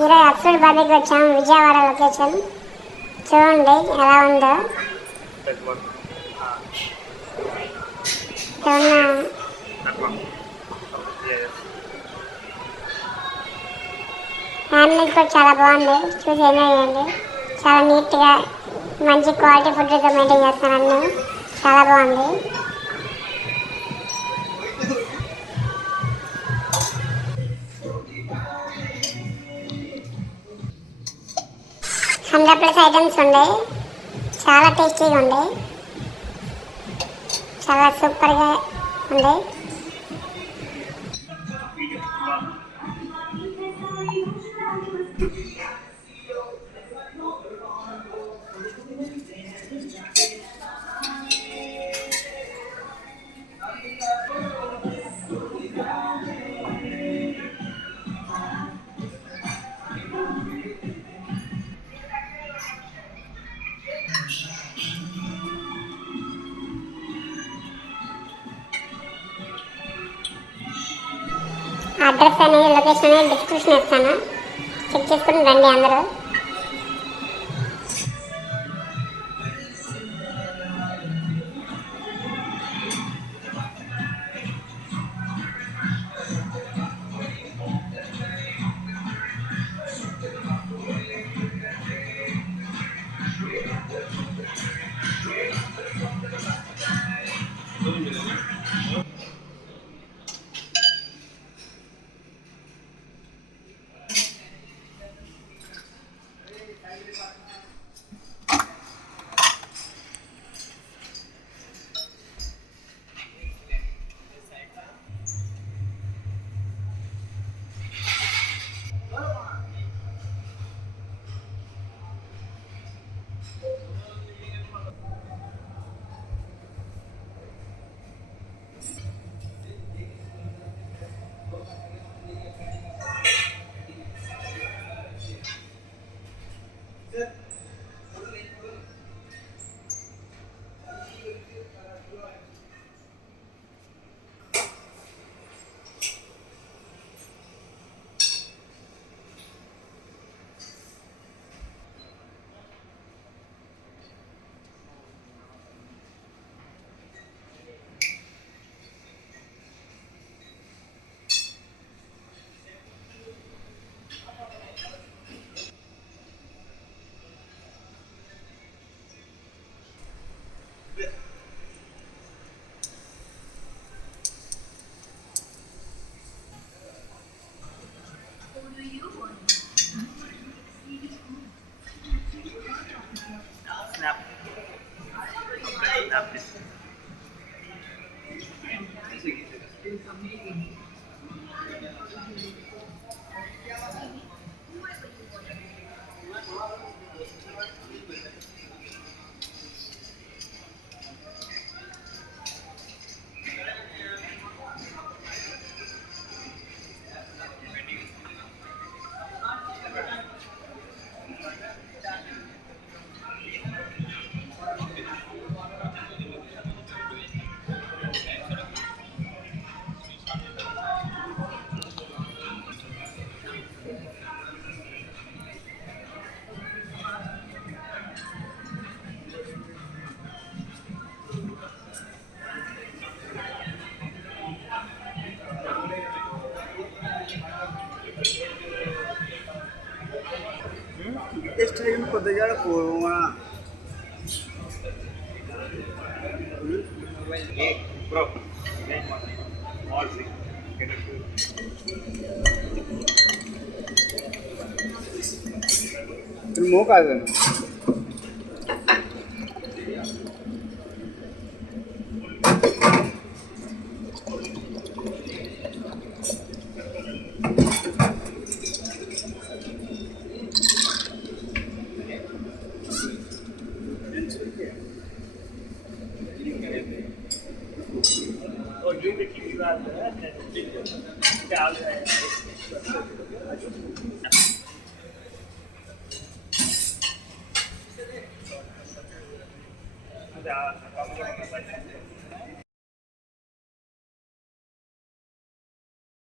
ఈరోజు అప్సూడ్ బర్త్డేకి వచ్చాము, విజయవాడ లొకేషన్. చూడండి ఎలా ఉందో. ఫ్యామిలీస్ కూడా చాలా బాగుంది, చూసి ఎంజాయ్ చేయండి. చాలా నీట్గా మంచి క్వాలిటీ ఫుడ్తో మెయింటైన్ చేస్తాను అన్నీ. చాలా బాగుంది. +100 ఐటమ్స్ ఉన్నాయి, చాలా టేస్టీగా ఉంది, చాలా సూపర్గా ఉంది. అడ్రస్ అనేది, లొకేషన్ అనేది డిస్క్రిప్షన్ ఇస్తాను, చెక్ చేసుకుని రండి అందరూ. Stream కొద్దిగా పోవా బ్రో మో కాదు